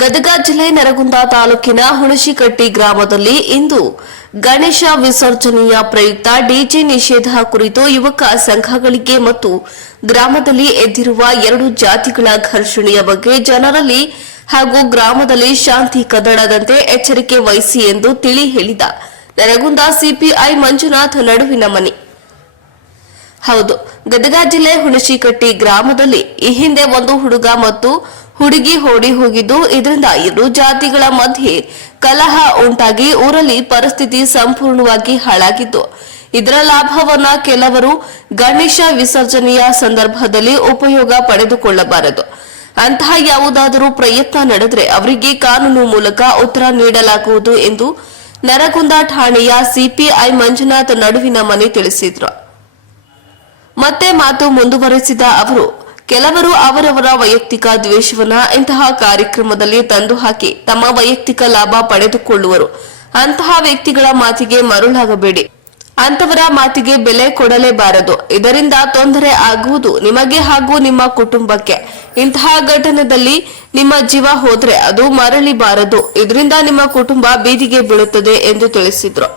ಗದಗ ಜಿಲ್ಲೆ ನರಗುಂದ ತಾಲೂಕಿನ ಹುಣಶಿಕಟ್ಟಿ ಗ್ರಾಮದಲ್ಲಿ ಇಂದು ಗಣೇಶ ವಿಸರ್ಜನೆಯ ಪ್ರಯುಕ್ತ ಡಿಜೆ ನಿಷೇಧ ಕುರಿತು ಯುವಕ ಸಂಘಗಳಿಗೆ ಮತ್ತು ಗ್ರಾಮದಲ್ಲಿ ಎದ್ದಿರುವ ಎರಡು ಜಾತಿಗಳ ಘರ್ಷಣೆಯ ಬಗ್ಗೆ ಜನರಲ್ಲಿ ಹಾಗೂ ಗ್ರಾಮದಲ್ಲಿ ಶಾಂತಿ ಕದಡದಂತೆ ಎಚ್ಚರಿಕೆ ವಹಿಸಿ ಎಂದು ತಿಳಿ ಹೇಳಿದ ನರಗುಂದ ಸಿಪಿಐ ಮಂಜುನಾಥ್ ನಡುವಿನ ಮನೆ. ಹೌದು, ಗದಗ ಜಿಲ್ಲೆ ಹುಣಶಿಕಟ್ಟಿ ಗ್ರಾಮದಲ್ಲಿ ಈ ಹಿಂದೆ ಒಂದು ಹುಡುಗ ಮತ್ತು ಹುಡುಗಿ ಓಡಿ ಹೋಗಿದ್ದು, ಇದರಿಂದ ಎರಡು ಜಾತಿಗಳ ಮಧ್ಯೆ ಕಲಹ ಉಂಟಾಗಿ ಊರಲ್ಲಿ ಪರಿಸ್ಥಿತಿ ಸಂಪೂರ್ಣವಾಗಿ ಹಾಳಾಗಿದ್ದು, ಇದರ ಲಾಭವನ್ನ ಕೆಲವರು ಗಣೇಶ ವಿಸರ್ಜನೆಯ ಸಂದರ್ಭದಲ್ಲಿ ಉಪಯೋಗ ಪಡೆದುಕೊಳ್ಳಬಾರದು. ಅಂತಹ ಯಾವುದಾದರೂ ಪ್ರಯತ್ನ ನಡೆದರೆ ಅವರಿಗೆ ಕಾನೂನು ಮೂಲಕ ಉತ್ತರ ನೀಡಲಾಗುವುದು ಎಂದು ನರಗುಂದ ಠಾಣೆಯ ಸಿಪಿಐ ಮಂಜುನಾಥ್ ನಡುವಿನ ಮನೆ ತಿಳಿಸಿದರು. ಮತ್ತೆ ಮಾತು ಮುಂದುವರೆಸಿದ ಅವರು, ಕೆಲವರು ಅವರವರ ವೈಯಕ್ತಿಕ ದ್ವೇಷವನ್ನ ಇಂತಹ ಕಾರ್ಯಕ್ರಮದಲ್ಲಿ ತಂದು ಹಾಕಿ ತಮ್ಮ ವೈಯಕ್ತಿಕ ಲಾಭ ಪಡೆದುಕೊಳ್ಳುವರು. ಅಂತಹ ವ್ಯಕ್ತಿಗಳ ಮಾತಿಗೆ ಮರುಳಾಗಬೇಡಿ. ಅಂತವರ ಮಾತಿಗೆ ಬೆಲೆ ಕೊಡಲೇಬಾರದು. ಇದರಿಂದ ತೊಂದರೆ ಆಗುವುದು ನಿಮಗೆ ಹಾಗೂ ನಿಮ್ಮ ಕುಟುಂಬಕ್ಕೆ. ಇಂತಹ ಘಟನೆಯಲ್ಲಿ ನಿಮ್ಮ ಜೀವ ಹೋದ್ರೆ ಅದು ಮರಳಿಬಾರದು. ಇದರಿಂದ ನಿಮ್ಮ ಕುಟುಂಬ ಬೀದಿಗೆ ಬೀಳುತ್ತದೆ ಎಂದು ತಿಳಿಸಿದ್ರು.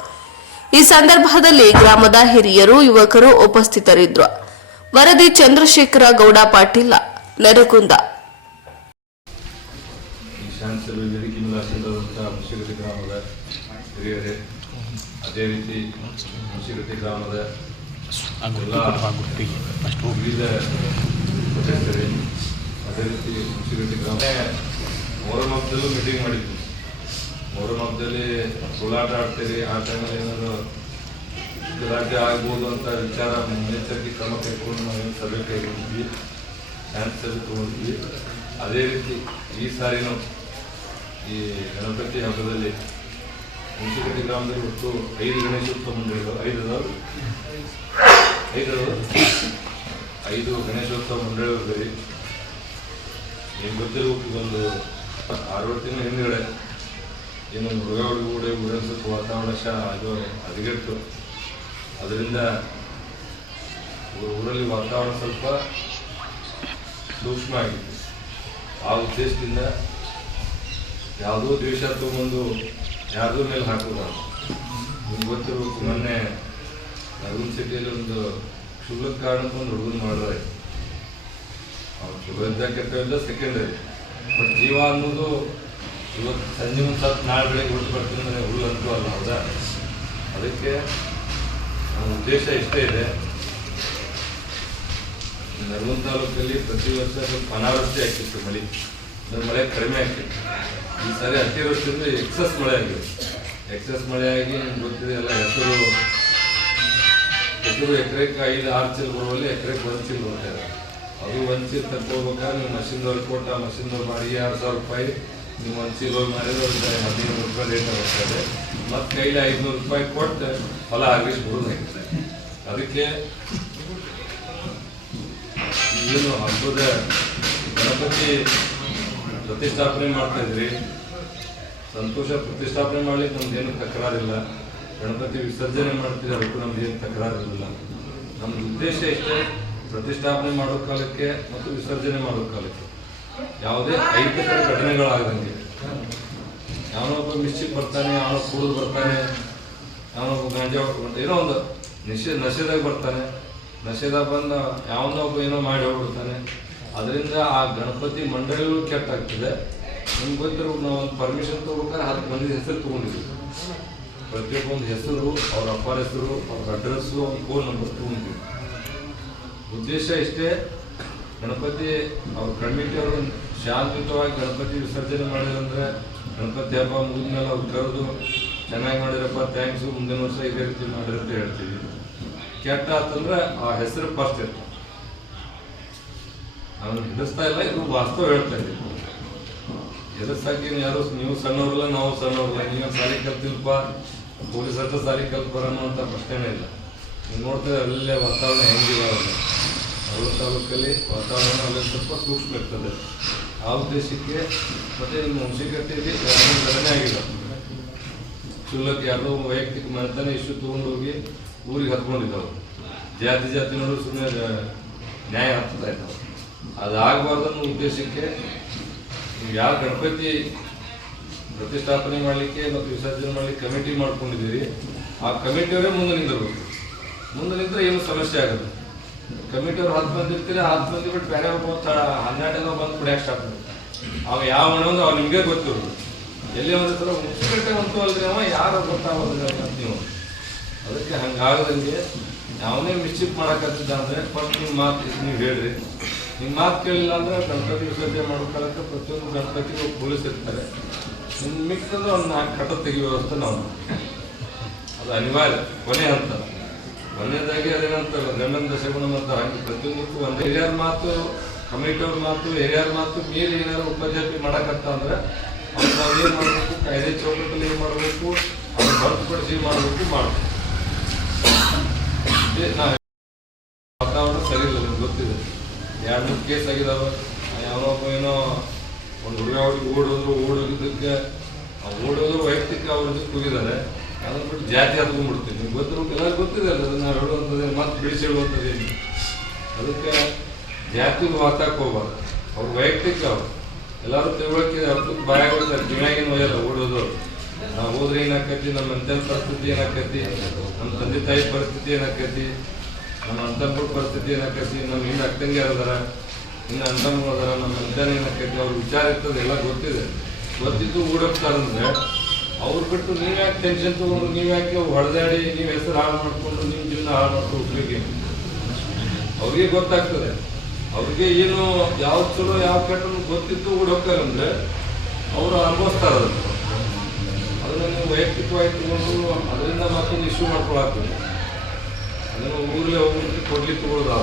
ಈ ಸಂದರ್ಭದಲ್ಲಿ ಗ್ರಾಮದ ಹಿರಿಯರು, ಯುವಕರು ಉಪಸ್ಥಿತರಿದ್ದರು. ವರದಿ ಚಂದ್ರಶೇಖರ ಗೌಡ ಪಾಟೀಲ, ನರಗುಂದ. ಗ್ರಾಮದ ಹಿರಿಯರೇ, ಅದೇ ರೀತಿ ಹುಣಶಿಕಟ್ಟಿ ಗ್ರಾಮದ ವಿವಿಧ ಸದಸ್ಯರೇ, ಅದೇ ರೀತಿ ಹುಣಶಿಕಟ್ಟಿ ಗ್ರಾಮ ಮೊಹರಂ ಹಬ್ಬದಲ್ಲೂ ಮೀಟಿಂಗ್ ಮಾಡಿದ್ವಿ. ಮೊಹರಂ ಹಬ್ಬದಲ್ಲಿ ಕೋಲಾಟ ಆಡ್ತೀರಿ, ಆ ಟೈಮಲ್ಲಿ ಏನಾದ್ರು ಗಲಾಟೆ ಆಗ್ಬೋದು ಅಂತ ವಿಚಾರ ಮುನ್ನೆಚ್ಚರಿಕೆ ಕ್ರಮ ಕೈಗೊಂಡು ನಾವೇನು ಸಭೆ ಕೈಗೊಂಡಿದ್ವಿ, ಶಾಂತಿ ಸಭೆ ತಗೊಂಡಿದ್ವಿ. ಅದೇ ರೀತಿ ಈ ಸಾರಿನೂ ಈ ಗಣಪತಿ ಹಬ್ಬದಲ್ಲಿ ಹುಣಶಿಕಟ್ಟಿ ಗ್ರಾಮದಲ್ಲಿ ಒಟ್ಟು 5 ಗಣೇಶೋತ್ಸವ ಮಂಡಳಿಗಳು, 5 ಗಣೇಶೋತ್ಸವ ಮಂಡಳಿಗಳು ಬೇರೆ. ನಿಮ್ಗೆ ಗೊತ್ತಿರಬೇಕು, ಒಂದು 6 ತಿಂಗಳ ಹಿಂದುಗಡೆ ಏನು ಮೃಗ ಹುಡುಗೂಡೆ ಊರನ್ಸಕ್ಕೆ ವಾತಾವರಣ ಅದು ಹದಗೆಟ್ಟು, ಅದರಿಂದ ಊರಲ್ಲಿ ವಾತಾವರಣ ಸ್ವಲ್ಪ ಸೂಕ್ಷ್ಮ ಆಗಿದೆ. ಆ ಉದ್ದೇಶದಿಂದ ಯಾವುದೋ ದ್ವೇಷ ತಗೊಂಡು ಯಾವುದೋ ಮೇಲೆ ಹಾಕೋದು. ನಿಮ್ಗೆ ಗೊತ್ತಿರಬೇಕು, ಮೊನ್ನೆ ನರಗುಂದ ಸಿಟಿಯಲ್ಲಿ ಒಂದು ಕ್ಷುಲ್ಲಕ ಕಾರಣಕ್ಕೆ ಒಂದು ಹುಡುಗನ ಮಾಡಿದ್ರೆ, ಅವ್ನು ಚಲೋ ಇದ್ದ ಕೆಟ್ಟವಿಲ್ಲ ಸೆಕೆಂಡರಿ. ಬಟ್ ಜೀವ ಅನ್ನೋದು ಇವತ್ತು ಸಂಜೆ ಒಂದು ಸ್ವಲ್ಪ ನಾಳೆ ಬೆಳಗ್ಗೆ ಹೊರಟು ಬರ್ತೀನಿ ಅಂದರೆ ಹುಲ್ಲು ಅಂತೂ ಅಲ್ಲ, ಹೌದಾ? ಅದಕ್ಕೆ ನಮ್ಮ ಉದ್ದೇಶ ಇಷ್ಟೇ ಇದೆ. ನರಗುಂದ ತಾಲೂಕಲ್ಲಿ ಪ್ರತಿ ವರ್ಷ ಸ್ವಲ್ಪ ಅನಾವೃಷ್ಟಿ ಆಗ್ತಿತ್ತು, ಮಳೆ ಕಡಿಮೆ ಆಗ್ತಿತ್ತು. ಈ ಸಾರಿ ಅತಿವೃಷ್ಟಿಯಿಂದ ಎಕ್ಸಸ್ ಮಳೆ ಆಗಿದೆ. ಎಕ್ಸಸ್ ಮಳೆ ಆಗಿ ನಿಮ್ಗೆ ಗೊತ್ತಿದೆ ಎಲ್ಲ, ಹೆಸರು ಎಕರೆಗೆ 5-6 ಚೀಲ ಬರುವಲ್ಲಿ ಎಕರೆಗೆ 1 ಚೀಲ ಬರ್ತಾ ಇದೆ. ಅದು 1 ಚೀಲ ತಗೋಬೇಕಾದ್ರೆ ನೀವು ಮಷಿನ್ದವ್ರು ಕೊಟ್ಟು ಆ ಮಷಿನ್ದವ್ರು ಮಾಡಿ 2,000 ರೂಪಾಯಿ ನೀವು 1 ಚೀಲ ಮಾಡಿದ್ರೆ ಒಂದು 15 ರೂಪಾಯಿ ರೇಟ್ ಆಗ್ತದೆ. ಮತ್ತು ಕೈಲಿ 500 ರೂಪಾಯಿ ಕೊಟ್ಟು ಹೊಲ ಹಾಕಿಸಿ ಬರೋದಾಗಿದೆ. ಅದಕ್ಕೆ ಏನು ಹಬ್ಬದ ಗಣಪತಿ ಪ್ರತಿಷ್ಠಾಪನೆ ಮಾಡ್ತಾ ಇದ್ರಿ, ಸಂತೋಷ. ಪ್ರತಿಷ್ಠಾಪನೆ ಮಾಡ್ಲಿಕ್ಕೆ ನಮ್ದೇನು ತಕರಾರಿಲ್ಲ. ಗಣಪತಿ ವಿಸರ್ಜನೆ ಮಾಡ್ತೀರಿ, ಅದಕ್ಕೂ ನಮ್ದೇನು ತಕರಾರಿಲ್ಲ. ನಮ್ದು ಉದ್ದೇಶ ಇಷ್ಟೇ, ಪ್ರತಿಷ್ಠಾಪನೆ ಮಾಡೋ ಕಾಲಕ್ಕೆ ಮತ್ತು ವಿಸರ್ಜನೆ ಮಾಡೋ ಕಾಲಕ್ಕೆ ಯಾವುದೇ ಅಹಿತಕರ ಘಟನೆಗಳಾಗದಂಗೆ. ಯಾವನೊಬ್ಬ ಮಿಸ್ಚಿಗೆ ಬರ್ತಾನೆ, ಯಾವನೋ ಕುಡಿದು ಬರ್ತಾನೆ, ಯಾವನೊಬ್ಬ ಗಾಂಜಾ ಹೊಡ್ಕೊಂಡು ಏನೋ ಒಂದು ನಶೆದಾಗ ಬರ್ತಾನೆ, ನಶೆದಾಗ ಬಂದು ಯಾವನೊಬ್ಬ ಏನೋ ಮಾಡಿ ಹೋಗ್ಬಿಡ್ತಾನೆ. ಅದರಿಂದ ಆ ಗಣಪತಿ ಮಂಡಳಿಗಳು ಕೆಟ್ಟಾಗ್ತದೆ. ನಿಮ್ಗೆ ಗೊತ್ತಿರೋ, ನಾವು ಒಂದು ಪರ್ಮಿಷನ್ ತೊಗೋಬೇಕಾದ್ರೆ 10 ಮಂದಿ ಹೆಸರು ತೊಗೊಂಡಿದ್ವಿ. ಪ್ರತಿಯೊಬ್ಬೊಂದು ಹೆಸರು, ಅವ್ರ ಅಪ್ಪರ ಹೆಸರು, ಅವ್ರ ಅಡ್ರೆಸ್ಸು, ಅವ್ರ ಫೋನ್ ನಂಬರ್ ತೊಗೊಂಡಿದ್ವಿ. ಉದ್ದೇಶ ಇಷ್ಟೇ, ಗಣಪತಿ ಅವ್ರ ಕಮಿಟಿಯವರು ಶಾಂತಿಯುತವಾಗಿ ಗಣಪತಿ ವಿಸರ್ಜನೆ ಮಾಡಿದಂದ್ರೆ ಗಣಪತಿ ಹಬ್ಬ ಮುಗಿದ್ಮೇಲೆ ಅವ್ರು ಕರೆದು ಚೆನ್ನಾಗಿ ಮಾಡಿರಪ್ಪ, ಥ್ಯಾಂಕ್ಸು, ಮುಂದಿನ ವರ್ಷ ಇದೇ ರೀತಿ ಮಾಡಿರಂತ ಹೇಳ್ತೀವಿ. ಕೆಟ್ಟ ಆತಂದ್ರೆ ಆ ಹೆಸರು ಫಸ್ಟ್ ಇರ್ತದೆ. ಅವನು ಹಿಡಿಸ್ತಾ ಇಲ್ಲ, ಇದು ವಾಸ್ತವ ಹೇಳ್ತಾ ಇದ್ದೀವಿ. ಎದುರ್ಸಾಕಿ ಯಾರು ನೀವು ಸಣ್ಣವ್ರಲ್ಲ, ನಾವು ಸಣ್ಣವ್ರಲ್ಲ, ನೀವು ಸಾಲಿ ಕಲ್ತಿಲ್ಪ, ಪೊಲೀಸ್ ಹತ್ರ ಸಾಲಿ ಕಲ್ತ್ ಬರೋಣ ಅಂತ ಪ್ರಶ್ನೆನೇ ಇಲ್ಲ. ನೀವು ನೋಡ್ತಾರೆ ಅಲ್ಲೇ ವಾತಾವರಣ ಹೆಂಗಿಲ್ಲ. ನರಗುಂದ ತಾಲೂಕಲ್ಲಿ ವಾತಾವರಣ ಅಲ್ಲೇ ಸ್ವಲ್ಪ ಸೂಕ್ಷ್ಮ ಇರ್ತದೆ. ಆ ಉದ್ದೇಶಕ್ಕೆ ಮತ್ತೆ ನಿಮ್ಮ ಹುಣಶಿಕಟ್ಟಿಯಲ್ಲಿ ಘಟನೆ ಆಗಿಲ್ಲ. ಕ್ಷುಲ್ಲಕ ಯಾವುದೋ ವೈಯಕ್ತಿಕ ಮನೆತನ ಇಶ್ಯೂ ತೊಗೊಂಡೋಗಿ ಊರಿಗೆ ಹತ್ಕೊಂಡಿದ್ದಾವೆ. ಜಾತಿ ನೋಡು ಸುಮ್ಮನೆ ನ್ಯಾಯ ಹತ್ತಾ ಇದ್ದಾವೆ. ಅದಾಗಬಾರ್ದನ್ನೋ ಉದ್ದೇಶಕ್ಕೆ ನೀವು ಯಾರು ಗಣಪತಿ ಪ್ರತಿಷ್ಠಾಪನೆ ಮಾಡಲಿಕ್ಕೆ ಮತ್ತು ವಿಸರ್ಜನೆ ಮಾಡಲಿಕ್ಕೆ ಕಮಿಟಿ ಮಾಡ್ಕೊಂಡಿದ್ದೀರಿ, ಆ ಕಮಿಟಿಯವರೇ ಮುಂದೆ ನಿಂದಿರ್ಬೇಕು. ಮುಂದೆ ನಿಂತರೆ ಏನು ಸಮಸ್ಯೆ ಆಗುತ್ತೆ. ಕಮಿಟಿಯವ್ರು 10 ಮಂದಿ ಇರ್ತೀರಿ, 10 ಮಂದಿ ಬಿಟ್ಟು ಬೇರೆ ಒಬ್ಬ 12 ಬಂದು ಕುಡಿಯೋಕೆ ಸ್ಟಾರ್ಟ್ ಮಾಡಿ. ಅವ ಯಾವ ಹಣವನ್ನು ಅವ್ ನಿಮಗೆ ಗೊತ್ತಿರೋದು. ಎಲ್ಲಿ ಒಂದು ಸಲ ಮುಚ್ಚುಕಟ್ಟೆ ಹೊಂತು ಅಲ್ರಿ ಅವ ಯಾರು ಗೊತ್ತಾಗೋದಿಲ್ಲ ಅಂತ ನೀವು. ಅದಕ್ಕೆ ಹಂಗಾಗದಂಗೆ ಯಾವನೇ ಮಿಸ್ಚಿಪ್ ಮಾಡಕತ್ತಿದ್ದ ಅಂದರೆ ಫಸ್ಟ್ ನಿಮ್ಮ ಮಾತು ನೀವು ಹೇಳ್ರಿ. ನಿಮ್ಮ ಮಾತು ಕೇಳಿಲ್ಲ ಅಂದ್ರೆ ಗಣಪತಿ ವಿಸರ್ಜನೆ ಮಾಡ್ಕೊಳ್ಳೋಕೆ ಪ್ರತಿಯೊಂದು ಗಣಪತಿಗೂ ಪೊಲೀಸ್ ಇರ್ತಾರೆ. ನಿಮ್ಮ ಮಿಕ್ಕಂದ್ರೆ ಒಂದು 4 ಕಟ್ಟ ತೆಗೆಯುವ ವ್ಯವಸ್ಥೆ ನಾವು, ಅದು ಅನಿವಾರ್ಯ. ಕೊನೆ ಹಂತ ಮೊನ್ನೆದಾಗಿ ಅದೇನಂತಾರೆ ಗಂಡನ ದಶಗುಣ ಮತ್ತು ಹಾಗೆ ಪ್ರತಿಯೊಂದಕ್ಕೂ ಒಂದು ಹಿರಿಯರ ಮಾತು, ಕಮಿಟಿಯವ್ರ ಮಾತು, ಹಿರಿಯರ ಮಾತು ಮೀರಿ ಏನಾದ್ರು ಉಪಜಾತಿ ಮಾಡಕತ್ತ ಅಂದ್ರೆ ಅವ್ರು ನಾವು ಏನು ಮಾಡಬೇಕು, ಕಾಯ್ದೆ ಚೌಕಟ್ಟಲ್ಲಿ ಏನು ಮಾಡಬೇಕು, ಅದನ್ನು ಹೊರತುಪಡಿಸಿ ಮಾಡಬೇಕು. ನಾವು ವಾತಾವರಣ ಸರಿ ಇಲ್ಲ, ನಿಮ್ಗೆ ಗೊತ್ತಿದೆ. 2-3 ಕೇಸ್ ಆಗಿದಾವೆ. ಯಾವೊಬ್ಬ ಏನೋ ಒಂದು ಹುಡುಗ ಹುಡುಗಿ ಓಡೋಗಿದ್ದಕ್ಕೆ ಓಡೋದು ವೈಯಕ್ತಿಕ ಅವ್ರದ್ದು ಕೂಗಿದ್ದಾರೆ. ಅದನ್ನ ಬಿಟ್ಟು ಜಾತಿ ಹತ್ಕೊಂಡ್ಬಿಡ್ತೀವಿ. ನಿಮ್ಗೆ ಗೊತ್ತಿರ್ಬೇಕು, ಎಲ್ಲರಿಗೂ ಗೊತ್ತಿದೆ ಅಲ್ಲ. ಅದನ್ನ ನಾವು ಹೇಳುವಂಥದ್ದು ಮತ್ತೆ ಬಿಡಿಸಿ ಹೇಳುವಂಥದ್ದೇನು. ಅದಕ್ಕೆ ಜಾತಿಗೆ ಮಾತಾಕ್ ಹೋಗ್ಬಾರ್ದು. ಅವ್ರು ವೈಯಕ್ತಿಕ ಅವ್ರು ಎಲ್ಲರೂ ತಿಳುವಳಿಕೆ ಅವ್ರದ್ದು ಬಾಯಾಗ ಕಿವಿಯಾಗೇನು ಒಯ್ಯಲ್ಲ. ಓಡೋದು ನಾವು ಹೋದ್ರೆ ಏನಾಕೈತಿ, ನಮ್ಮ ಮಂತ್ಯನ ಪರಿಸ್ಥಿತಿ ಏನಾಕೈತಿ, ನಮ್ಮ ತಂದೆ ತಾಯಿ ಪರಿಸ್ಥಿತಿ ಏನಾಕೈತಿ, ನಮ್ಮ ಅಂತಂಬಳ ಪರಿಸ್ಥಿತಿ ಏನಾಕೈತಿ, ನಮ್ಮ ಹಿಂದೆ ಅಕ್ಕಂಗೆ ಅದಾರ, ಇನ್ನು ಅಂತಂಬಳು ಅದಾರ, ನಮ್ಮ ಮಂತ್ಯನ ಏನಾಕೈತಿ, ಅವ್ರ ವಿಚಾರ ಇರ್ತದೆ, ಎಲ್ಲ ಗೊತ್ತಿದೆ. ಗೊತ್ತಿದ್ದು ಓಡೋಗ್ತಾರಂದ್ರೆ ಅವ್ರು ಬಿಟ್ಟು ನೀವ್ಯಾಕೆ ಟೆನ್ಷನ್ ತೊಗೊಂಡು, ನೀವ್ಯಾಕೆ ಹೊಡೆದಾಡಿ, ನೀವು ಹೆಸರು ಹಾಳು ಮಾಡಿಕೊಂಡು ನಿಮ್ಮ ಜೀವನ ಹಾಳು ಮಾಡ್ಕೊಂಡು ಹೋಗ್ಲಿಕ್ಕೆ ಅವ್ರಿಗೆ ಗೊತ್ತಾಗ್ತದೆ. ಅವ್ರಿಗೆ ಏನು ಯಾವ ಚಲೋ ಯಾವ ಕೆಟ್ಟನ್ನು ಗೊತ್ತಿದ್ದು ಓಡೋಗ್ತಾರಂದ್ರೆ ಅವರು ಅನುಭವಿಸ್ತಾರೆ. ಅದನ್ನು ನೀವು ವೈಯಕ್ತಿಕವಾಗಿ ತಗೊಂಡು ಅದರಿಂದ ಮತ್ತೊಂದು ಇಶ್ಯೂ ಮಾಡ್ಕೊಳಾಗ್ತದೆ. ಅದನ್ನು ಊರಲ್ಲೇ ಹೋಗ್ಲಿಕ್ಕೆ ಕೊಡ್ಲಿಕ್ಕೆ ತಗೊಳ್ಳೋದು